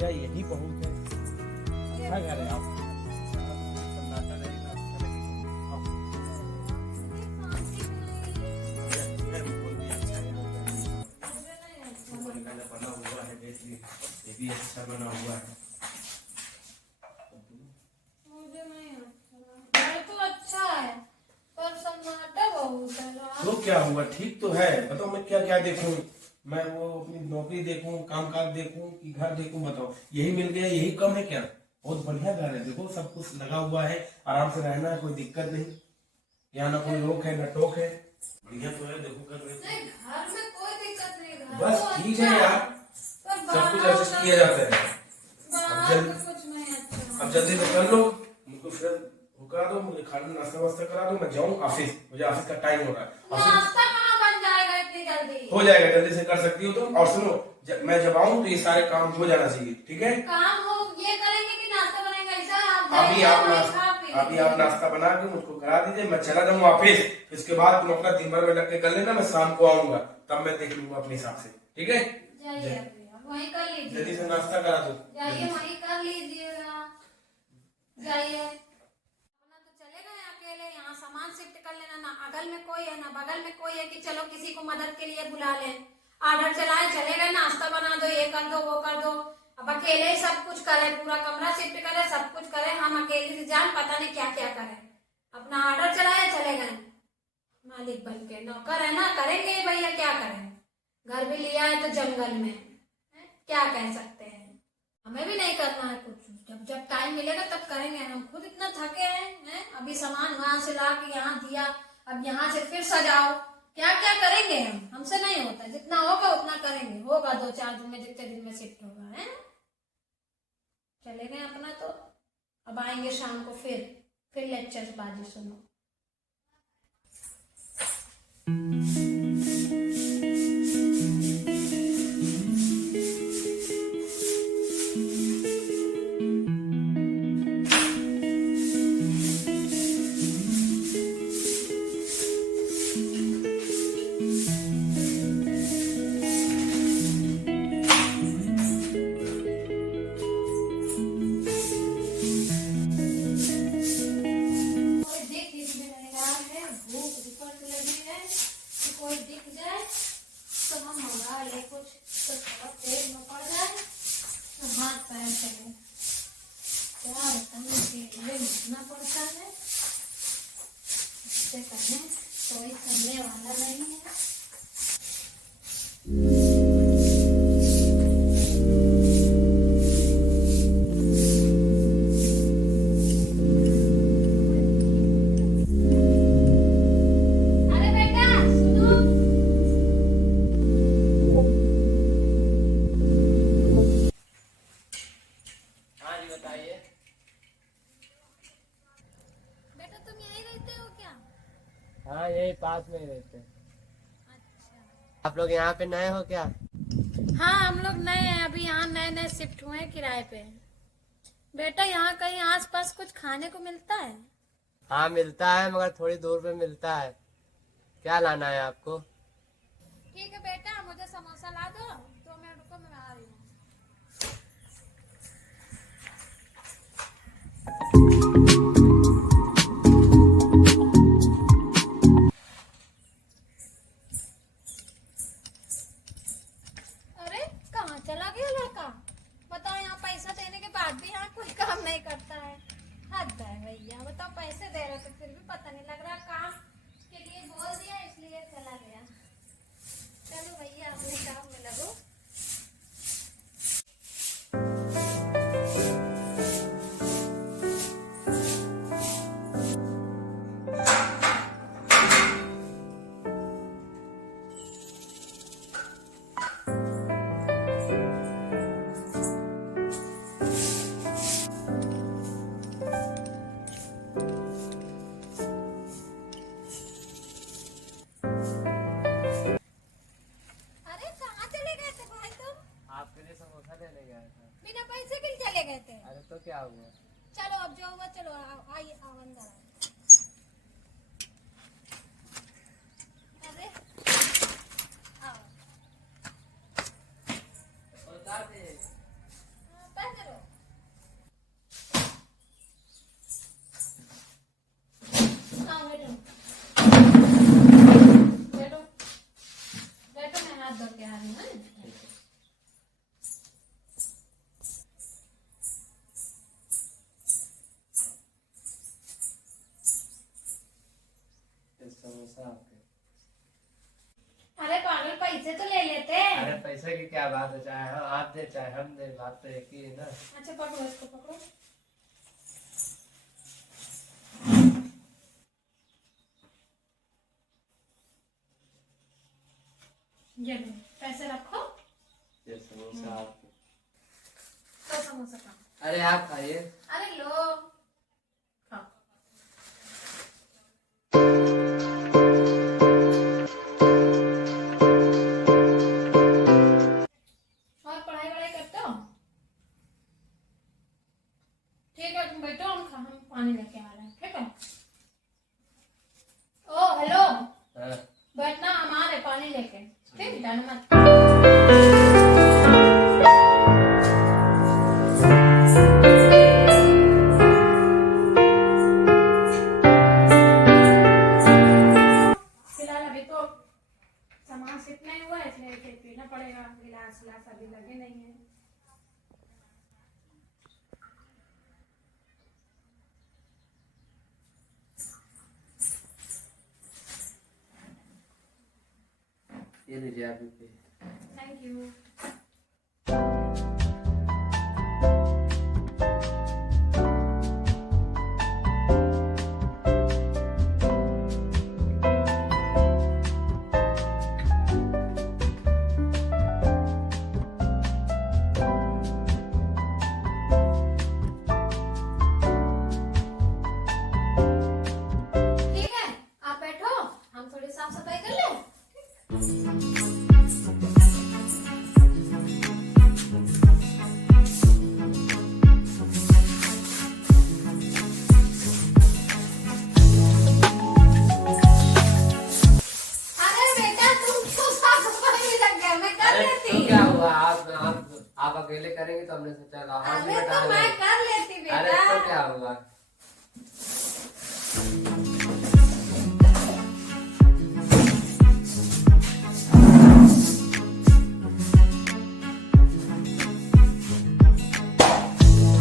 भैया यही बहुत है। अच्छा घर है आप, सन्नाटा रहेगा, अच्छा लगेगा। आओ। बहुत भी अच्छा है, बना हुआ है, देख लीजिए ये भी अच्छा बना हुआ है। अच्छा है पर सन्नाटा बहुत है। तो क्या हुआ, ठीक तो है। बताओ मैं क्या क्या देखूं, मैं वो अपनी नौकरी देखूं, कामकाज देखूं कि घर देखूं, बताओ यही मिल गया, यही कम है क्या? बहुत बढ़िया घर है, देखो सब कुछ लगा हुआ है, आराम से रहना है, कोई दिक्कत नहीं। यहाँ ना कोई रोक है ना टोक है, बढ़िया तो है। देखो कर रहे घर में कोई दिक्कत नहीं, घर बस तो ठीक अच्छा है यार, सब कुछ एडजस्ट किया जाता है। कुछ नहीं अच्छा। अब जल्दी से कर लो, मुझको फिर रुका दो, मुझे खाना नाश्ता वास्ता करा दो, मैं जाऊँ ऑफिस, मुझे ऑफिस का टाइम हो रहा है। नाश्ता कहाँ बन जाएगा इतनी जल्दी? हो जाएगा, जल्दी से कर सकती हो तुम। और सुनो, मैं जब आऊँ तो ये सारे काम हो जाना चाहिए, ठीक है? काम हो ये करेंगे कि नाश्ता बनेगा? ऐसा अभी आप नाश्ता बना के मुझको करा दीजिए, मैं चला जाऊँ ऑफिस। इसके बाद तुम अपना दिन भर में लग के कर लेना, मैं शाम को आऊंगा, तब मैं देख लूंगा अपने हिसाब से, ठीक है? वही कर लीजिए, जल्दी से नाश्ता करा दो, जाइए वही कर लीजिएगा, जाइए। अपना तो चले गए अकेले, यहाँ सामान शिफ्ट कर लेना, ना अगल में कोई है ना बगल में कोई है कि चलो किसी को मदद के लिए बुला ले। ऑर्डर चलाए चले गए, नाश्ता बना दो, ये कर दो वो कर दो। अब अकेले ही सब कुछ करे, पूरा कमरा शिफ्ट करे, सब कुछ करे, हम अकेले से जान पता नहीं क्या क्या करे। अपना ऑर्डर चलाए चले गए, मालिक बन के। नौकर है ना, करेंगे ही भैया, क्या करें? घर भी लिया है तो जंगल में है? क्या कह सकते हैं, हमें भी नहीं करना है कुछ। जब जब टाइम मिलेगा तब करेंगे, हम खुद इतना थके हैं। अभी सामान वहां से ला के यहाँ दिया, अब यहाँ से फिर सजाओ, क्या क्या करेंगे हम? हमसे नहीं होता, जितना होगा उतना करेंगे, होगा 2-4 दिन में, जितने दिन में शिफ्ट होगा है। चले गए अपना तो, अब आएंगे शाम को फिर लेक्चर बाजी सुनो। कोई दिख जाए तो हम मंगा ले कुछ, तो थोड़ा पेट में पड़ जाए तो हाथ पैर चले। क्या बताऊँ कि ये लिखना पड़ता है, इससे कहें कोई करने वाला नहीं है। हाँ यही पास में ही रहते हैं। अच्छा, आप लोग यहाँ पे नए हो क्या? हाँ हम लोग नए हैं, अभी यहाँ नए नए शिफ्ट हुए हैं किराए पे। बेटा यहाँ कहीं आसपास कुछ खाने को मिलता है? हाँ मिलता है, मगर थोड़ी दूर पे मिलता है। क्या लाना है आपको? ठीक है बेटा, मुझे समोसा ला दो, 2 मिनट रुको, मैं आ रही हूँ। अरे कहाँ चला गया लड़का? बताओ, यहाँ पैसा देने के बाद भी यहाँ कोई काम नहीं करता है। हद है भैया, बताओ पैसे दे रहे तो फिर भी पता नहीं लग रहा, काम के लिए बोल दिया इसलिए चला गया। चलो भैया अपने काम में लगो। आपके लिए समोसा लेने गया था। बिना पैसे के चले गए थे? अरे तो क्या हुआ? चलो अब जो हुआ, चलो आइए, आओ अंदर आओ। अरे आओ, पैसे की क्या बात है, चाहे हम आप दे चाहे हम दे, बात तो एक ही है ना। अच्छा पकड़ो इसको, पकड़ो। ये लो, पैसे रखो। ये समोसा आप, तो समोसा खाओ। अरे आप खाइए। अरे लो, खाओ। और पढ़ाई वढ़ाई करते हो? ठीक है तुम बैठो, हम पानी लेके आ रहे हैं, ठीक है? ओ हेलो, हाँ। बैठना, हम आ रहे पानी लेके, ठीक है? जाना मत। फिलहाल अभी तो सामान शिफ्ट नहीं हुआ है, इसलिए फिर पीना पड़ेगा। गिलास विलास अभी लगे नहीं है। ये लीजिए आप भी। Thank you. ठीक है, आप बैठो, हम थोड़ी साफ सफाई कर ले। अरे बेटा तुम क्यों साफ सफाई में लग गए? मैं कर अरे लेती। तो क्या हुआ, आप अकेले करेंगे तो हमने सोचा लाओ हम भी अरे बैठा तो मैं लें। कर लेती अरे बेटा। तो क्या हुआ।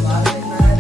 बात देखना है।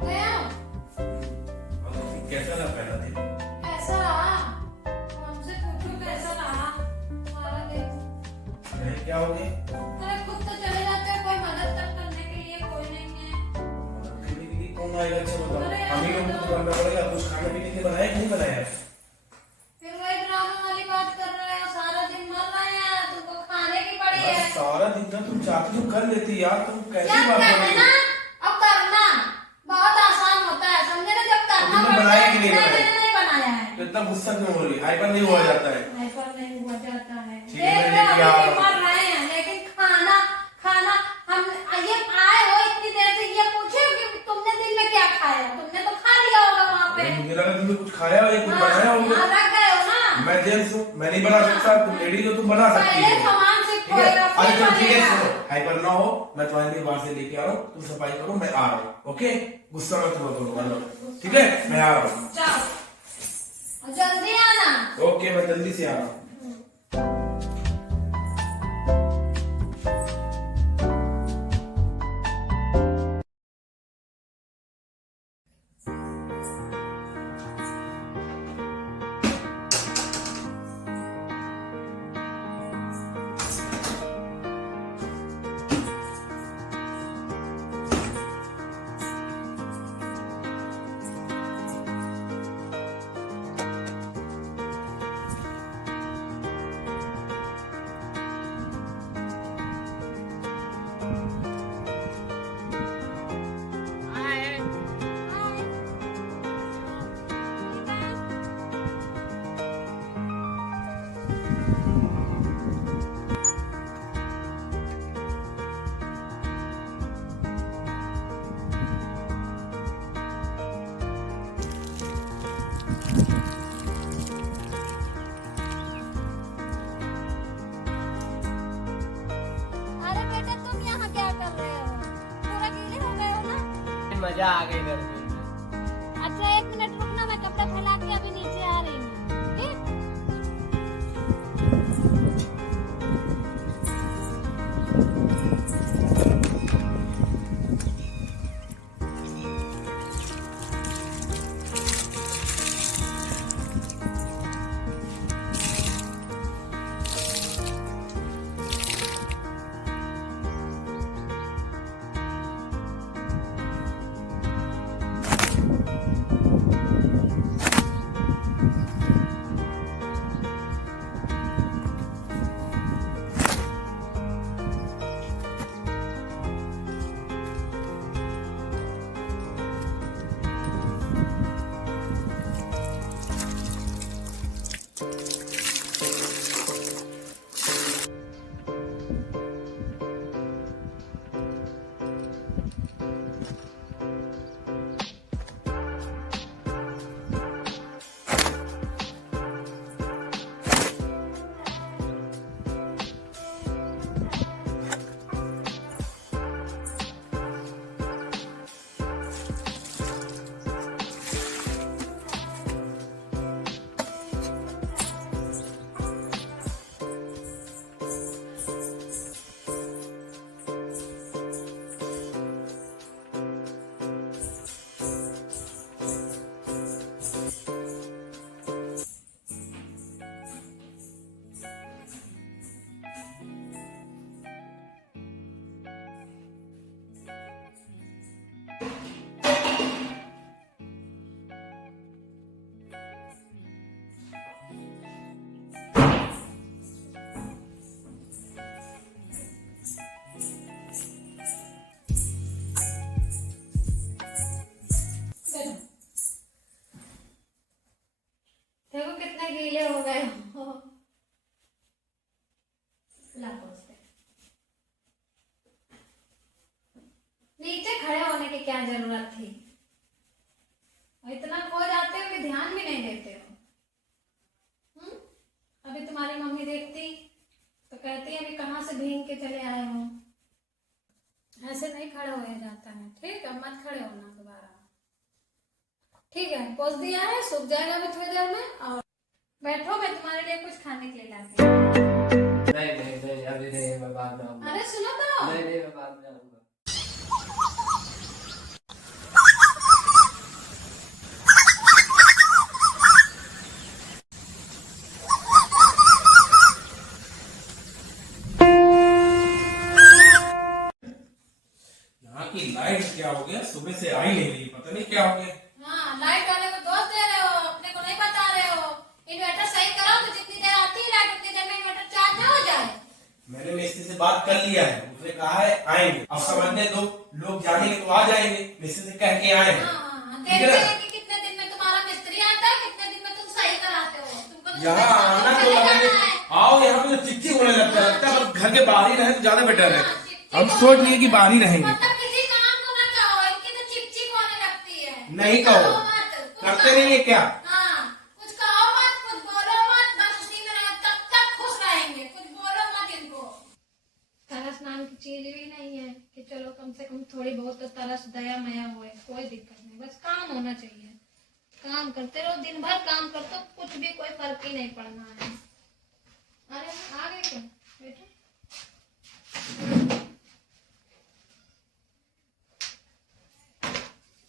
हो गया? कैसा लगा पहला दिन? कैसा रहा? हमसे पूछो कैसा रहा हमारा दिन? अरे क्या हो गया? अरे खुद तो चले जाते हैं, कोई मदद तक करने के लिए कोई नहीं है। मदद करने के लिए कौन आएगा? अच्छा बताओ, अरे हम ही लोगों को करना पड़ेगा। कुछ खाने पीने के लिए बनाया कि नहीं बनाया? फिर वही ड्रामा वाली बात कर रहे हो, सारा दिन मर रहे हैं, तुमको खाने की पड़ी है। बस सारा दिन ना तुम चाहती हो कर लेती यार, तुम कैसी क्या बात क्या कर है रही ना, हो? अब करना बहुत आसान होता है, समझे ना? जब करना तुमने पड़ता बनाया है, कि नहीं नहीं, बनाया? मैंने नहीं बनाया है। तो इतना गुस्सा क्यों हो रही है? हाइपर नहीं हुआ जाता है? हाइपर नहीं हुआ जाता है। ठीक है, देख मैं लो लेके आ अभी रहा भी हूँ। मर रहे हैं, लेकिन खाना खाना हम ये आए हो इतनी देर से, ये पूछे कि तुमने दिन में क्या खाया? तुमने तो खा लिया होगा वहाँ पे। मुझे लगा तुमने कुछ खाया हो या कुछ बनाया हाँ, होगा। रख गए हो ना। मैं जेंट्स हूँ, मैं नहीं बना सकता। तुम लेडीज हो, तुम बना सकती पहले हो। सामान शिफ्ट ठीक है, होएगा, अरे फिर चलो ठीक है, बनेगा। सुनो, हाइपर ना हो। मैं तुम्हारे लिए बाहर से लेके आ रहा हूँ, तुम सफाई करो, मैं आ रहा हूँ। ओके, गुस्सा मत करो, मतलब ठीक है, मैं आ रहा हूँ। जाओ और जल्दी आना। ओके, मैं जल्दी से आ रहा हूँ। अरे बेटा तुम यहाँ क्या कर रहे हो? पूरा गीले हो गए हो ना? मजा आ गई गर्मी में। अच्छा 1 मिनट रुकना, मैं कपड़े फैला के अभी नीचे आ रही हूँ, ठीक? देखो कितने गीले हो गए हो। ला पोंछते। नीचे खड़े होने की क्या जरूरत थी? और इतना खो जाते हो कि ध्यान भी नहीं देते हो। अभी तुम्हारी मम्मी देखती तो कहती है अभी कहाँ से भीग के चले आए हो। ऐसे नहीं खड़े हो जाता है, ठीक है? मत खड़े होना दोबारा, ठीक है? पोंछ दिया है, सूख जाएगा अभी थोड़ी देर में। और बैठो, मैं तुम्हारे लिए कुछ खाने के लिए लाती हूँ। नहीं नहीं नहीं, अभी नहीं, मैं बाद में आऊंगा। अरे सुनो तो। नहीं नहीं, मैं बाद में आऊंगा। यहाँ की लाइट क्या हो गया, सुबह से आई नहीं रही, पता नहीं क्या हो गया। हाँ, लाइट वाले को दोष दे रहे हो, अपने को नहीं बता रहे हो। इन्वर्टर सही कराओ तो जितनी देर आती है लाइट उतनी देर में इन्वर्टर चार्ज ना हो जाए। मैंने मिस्त्री से बात कर लिया है, उसने कहा है आएंगे। अब समझने दो, लोग जानेंगे तो आ जाएंगे। मिस्त्री से कह के आए हैं। हाँ, ठीक है देखते ना? हैं कि कितने दिन में तुम्हारा मिस्त्री आता है, कितने दिन में तुम सही कराते हो। तुमको तो यहाँ आना तो सुबह लगे, जाना है। आओ यहाँ पे तो चिकचिक होने लगता है, बस घर के बाहर ही रहे तो ज्यादा बेटर है। हाँ, चिक-चिक हम होने सोच लिए लगती कि है। बाहर ही रहेंगे। मतलब किसी काम को ना कहो, इनकी तो चिक-चिक होने लगती है। नहीं कहो, कहो मत, कुछ करते कहो। नहीं है क्या? हाँ, कुछ कहो मत, कुछ बोलो मत, बस उसी में रहो, तब तक खुश रहेंगे। कुछ बोलो मत इनको। तरस नाम की चीज भी नहीं है कि चलो कम से कम थोड़ी बहुत तो तरस दया मया हुए, कोई दिक्कत नहीं, बस काम होना चाहिए। काम करते रहो, दिन भर काम करते हो, कुछ भी कोई फर्क ही नहीं पड़ना है। अरे आ गए क्या बेटा?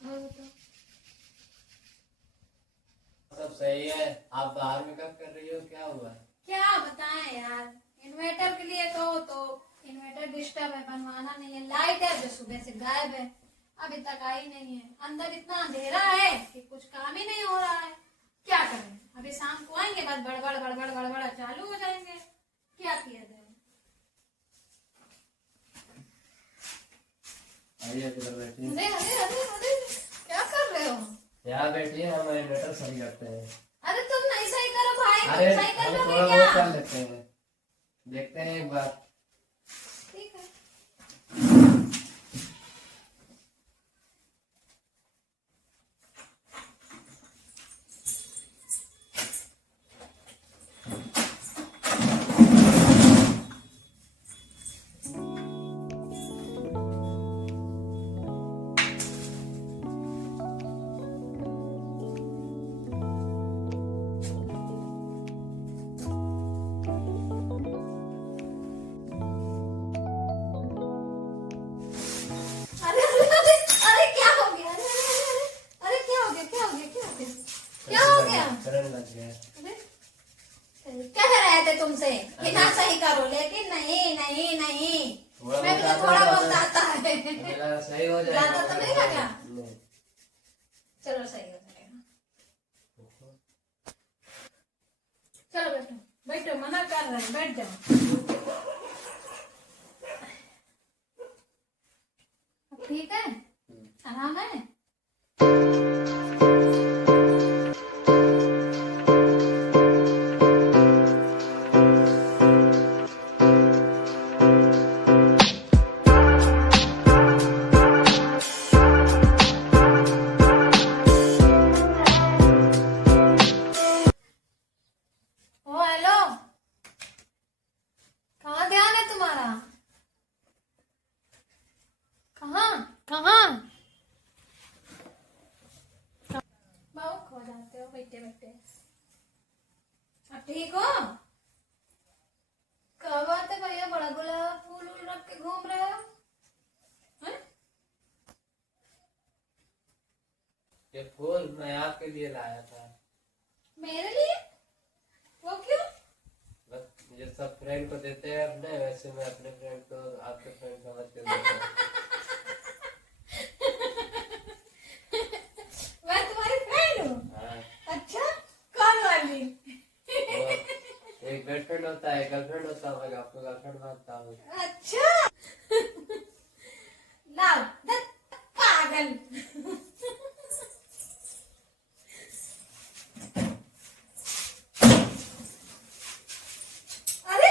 और बताओ। सब सही है। आप बाहर में कब कर रही हो, क्या हुआ? क्या बताएं यार, इन्वर्टर के लिए कहो तो इन्वर्टर डिस्टर्ब है, बनवाना नहीं है। लाइट है जो सुबह से गायब है, अभी तक आई नहीं है। अंदर इतना अंधेरा है कि कुछ काम ही नहीं हो रहा है। क्या करें? अभी शाम को आएंगे, बस बड़बड़ बड़बड़ बड़बड़ चालू हो जाएंगे। क्या किया जाए? आइए इधर बैठिए। अरे अरे अरे अरे, क्या कर रहे हो? यहाँ बैठिए, हम इन्वर्टर सही करते हैं। अरे तुम नहीं सही करो भाई, अरे सही कर हम लोगे थोड़ा क्या? बहुत कर लेते हैं, देखते हैं एक बार। ठीक है। अरे अरे अरे अरे क्या हो गया? अरे अरे अरे अरे क्या हो गया? क्या हो गया? क्या हो गया? क्या हो गया? करंट लग गया। अरे क्या कर रहे थे तुमसे कि ना सही करो, लेकिन नहीं नहीं नहीं, थोड़ा मैं बहुत तो थोड़ा आता बहुत है। आता है। मुझे लगा सही हो जाएगा। ज्यादा तो नहीं लगा? नहीं। चलो सही हो जाएगा। चलो बैठो बैठो, मना कर रहे हैं, बैठ जाओ। अब ठीक है? आराम है? ओ हेलो, कहाँ ध्यान है तुम्हारा? कहाँ कहाँ बहुत खो जाते हो बैठे बैठे। अब ठीक हो? क्या बात है भैया, बड़ा गुलाब फूल वूल रख के घूम रहे हो? हैं? ये फूल मैं आपके लिए लाया था। मेरे लिए? वो क्यों? बस जो सब फ्रेंड को देते हैं अपने, वैसे मैं अपने फ्रेंड को आपके फ्रेंड समझ के देता हूँ। मैं तुम्हारी फ्रेंड हूँ? हाँ, अच्छा, कौन वाली? वो एक गर्लफ्रेंड होता है, गर्लफ्रेंड होता है, मैं आपको गर्लफ्रेंड मानता हूँ। अच्छा लाओ धत, पागल। अरे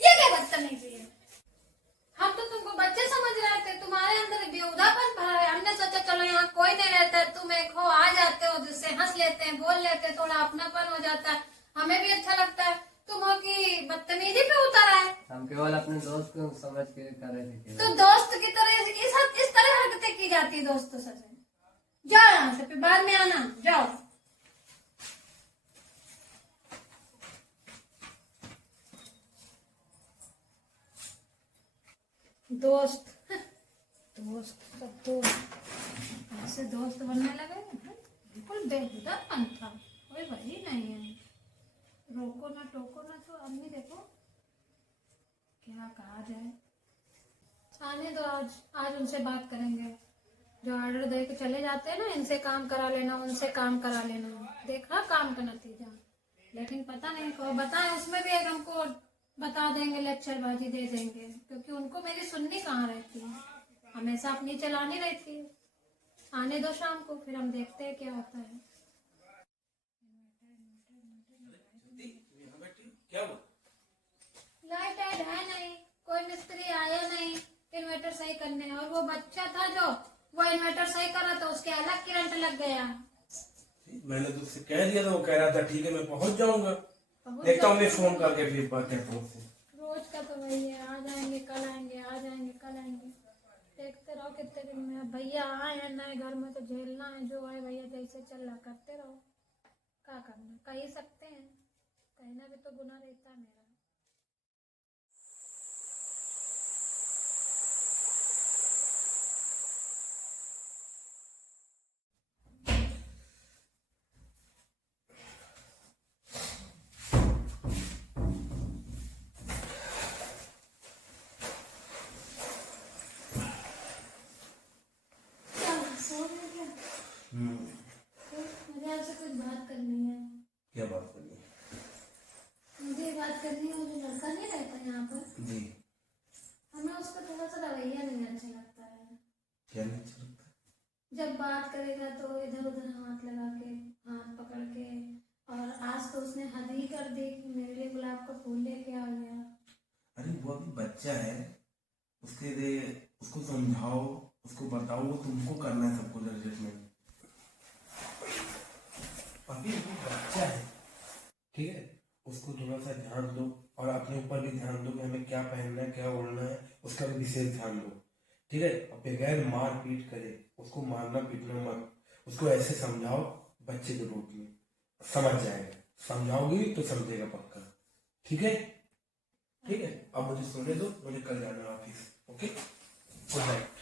ये क्या बदतमीजी है? हम तो तुमको बच्चे समझ रहे थे, तुम्हारे अंदर बेहुदापन भरा है। हमने सोचा चलो यहाँ कोई नहीं रहता है, तुम एक हो, आ जाते हो, जिससे हंस लेते हैं, बोल लेते हैं, थोड़ा अपनापन हो जाता है, हमें भी अच्छा लगता है। तुम हो कि बदतमीजी पे उतर आए। हम केवल अपने दोस्त को समझ के कर रहे थे तो केवल। दोस्त की तरह इस तरह हरकतें की जाती है दोस्तों से? जाओ यहाँ से, फिर बाद में आना, जाओ। दोस्त दोस्त सब दोस्त ऐसे दोस्त बनने लगे हैं? बिल्कुल बेहुदापन था, कोई वही नहीं है। रोको ना टोको ना, तो अम्मी देखो क्या कहा जाए। आने दो, आज उनसे बात करेंगे। जो ऑर्डर दे के चले जाते हैं ना, इनसे काम करा लेना, उनसे काम करा लेना, देखा काम का नतीजा। लेकिन पता नहीं को बताएं, उसमें भी एक हमको बता देंगे, लेक्चरबाजी दे देंगे, क्योंकि उनको मेरी सुननी कहाँ रहती है, हमेशा अपनी चलानी रहती है। आने दो शाम को, फिर हम देखते हैं क्या होता है। यहाँ बैठी क्या हुआ? लाइट आइट है नहीं, कोई मिस्त्री आया नहीं इन्वर्टर सही करने, और वो बच्चा था जो वो इन्वर्टर सही कर रहा था, उसके अलग करंट लग गया। मैंने तो उससे कह दिया था, वो कह रहा था ठीक है मैं पहुंच जाऊंगा। पहुंच देखता हूँ जाओ। मैं फोन करके फिर बात करता हूँ उससे। रोज का तो वही है, आ जाएंगे कल आएंगे, आ जाएंगे कल आएंगे, देखते रहो कितने दिन में। अब भैया आए हैं नए घर में तो झेलना है, जो आए भैया जैसे चल रहा करते रहो, क्या करना, कह ही सकते हैं, कहना भी तो गुनाह रहता है मेरा। मुझे आपसे कुछ बात करनी है। क्या बात करनी है? मुझे बात करनी है, वो जो लड़का नहीं रहता यहाँ पर, जी। हमें उसका थोड़ा सा रवैया नहीं अच्छा लगता है। क्या नहीं अच्छा लगता? जब बात करेगा तो इधर उधर हाथ लगा के, हाथ पकड़ के, और आज तो उसने हद ही कर दी कि मेरे लिए गुलाब का फूल लेके आ गया। अरे वो अभी बच्चा है, उसके लिए उसको समझाओ, उसको बताओ, वो तुमको करना है सबको एडजस्टमेंट। अभी वो बच्चा है, ठीक है, उसको थोड़ा सा ध्यान दो और अपने ऊपर भी ध्यान दो कि हमें क्या पहनना है, क्या ओढ़ना है, उसका भी विशेष ध्यान दो, ठीक है। और बगैर मार पीट करे, उसको मारना पीटना मत, उसको ऐसे समझाओ बच्चे के रूप में, समझ जाएगा। समझाओगी तो समझेगा पक्का, ठीक है। ठीक है, अब मुझे सोने दो, मुझे कल जाना है ऑफिस। Okay, good night.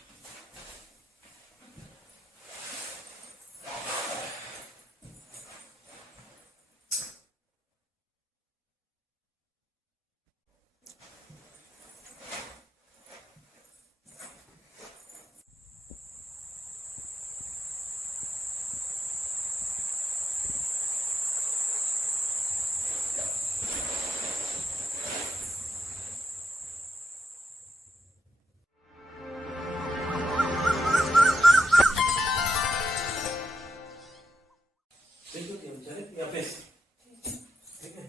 ठीक है,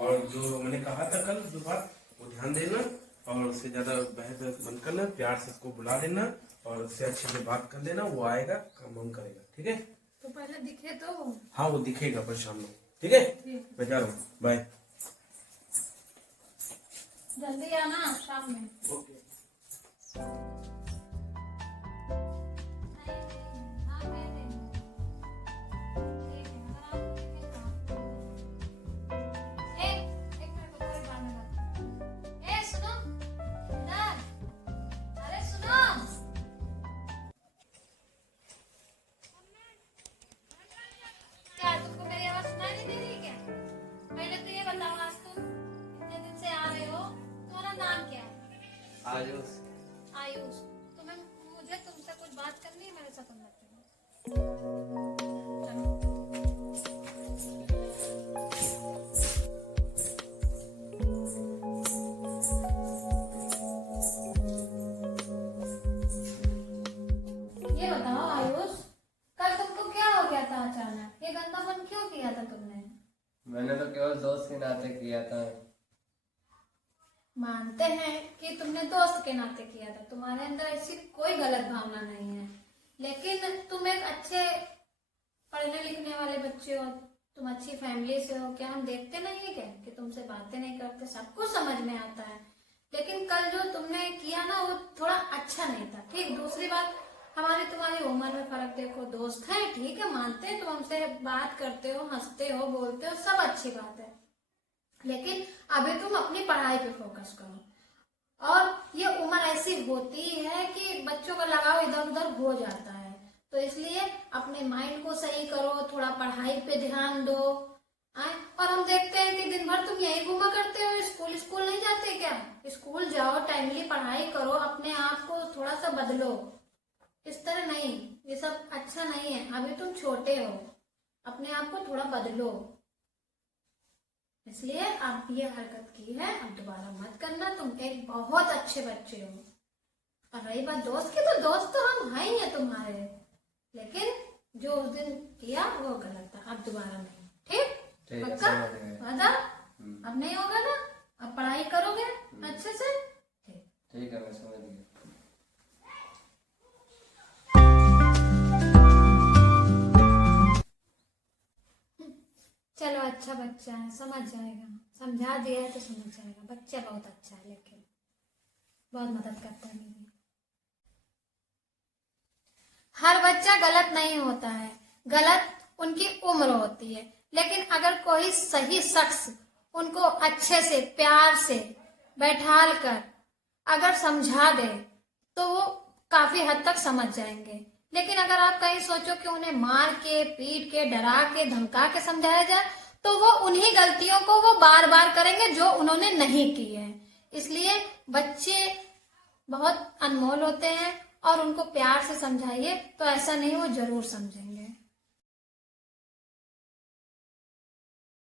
और जो मैंने कहा था कल दोपहर, वो ध्यान देना और उससे ज्यादा बहस बंद करना, प्यार से उसको बुला लेना और उससे अच्छे से बात कर लेना, वो आएगा काम वाम करेगा, ठीक है। तो पहले दिखे तो। हाँ वो दिखेगा पर शाम में, ठीक है। मैं जा रहा हूँ, बाय। जल्दी आना शाम में। ओके। आयुष। आयुष, मुझे तुमसे कुछ बात करनी है, मेरे साथ अंदर चलो। ये बताओ आयुष, कल तुमको क्या हो गया था अचानक? ये गंदा मन क्यों किया था तुमने? मैंने तो केवल दोस्त के नाते किया था। मानते हैं कि तुमने दोस्त के नाते किया था, तुम्हारे अंदर ऐसी कोई गलत भावना नहीं है, लेकिन तुम एक अच्छे पढ़ने लिखने वाले बच्चे हो, तुम अच्छी फैमिली से हो, क्या हम देखते नहीं है क्या कि तुमसे बातें नहीं करते, सब कुछ समझ में आता है। लेकिन कल जो तुमने किया ना वो थोड़ा अच्छा नहीं था, ठीक। दूसरी बात, हमारी तुम्हारी उम्र में फर्क देखो, दोस्त है ठीक है, मानते हैं, तुम हमसे बात करते हो, हंसते हो, बोलते हो, सब अच्छी बात है, लेकिन अभी तुम अपनी पढ़ाई पे फोकस करो। और ये उम्र ऐसी होती है कि बच्चों का लगाव इधर उधर हो जाता है, तो इसलिए अपने माइंड को सही करो, थोड़ा पढ़ाई पे ध्यान दो। और हम देखते हैं कि दिन भर तुम यही घूमा करते हो, स्कूल नहीं जाते क्या? स्कूल जाओ, टाइमली पढ़ाई करो, अपने आप को थोड़ा सा बदलो, इस तरह नहीं, ये सब अच्छा नहीं है। अभी तुम छोटे हो, अपने आप को थोड़ा बदलो, इसलिए आप ये हरकत की है, अब दोबारा मत करना। तुम एक बहुत अच्छे बच्चे हो। और रही बात दोस्त की, तो दोस्त तो हम हैं ही है तुम्हारे, लेकिन जो उस दिन किया वो गलत था, अब दोबारा नहीं, ठीक? पक्का? वादा? अब नहीं होगा ना? अब पढ़ाई करोगे अच्छे से? ठीक है, मैं समझ गया। चलो, अच्छा बच्चा है, समझ जाएगा, समझा दिया है तो समझ जाएगा। बच्चा बहुत अच्छा है, लेकिन बहुत मदद करता है मेरी। हर बच्चा गलत नहीं होता है, गलत उनकी उम्र होती है, लेकिन अगर कोई सही शख्स उनको अच्छे से प्यार से बैठाल कर अगर समझा दे तो वो काफी हद तक समझ जाएंगे। लेकिन अगर आप कहीं सोचो कि उन्हें मार के, पीट के, डरा के, धमका के समझाया जाए तो वो उन्हीं गलतियों को वो बार बार करेंगे जो उन्होंने नहीं की है। इसलिए बच्चे बहुत अनमोल होते हैं और उनको प्यार से समझाइए तो ऐसा नहीं, वो जरूर समझेंगे।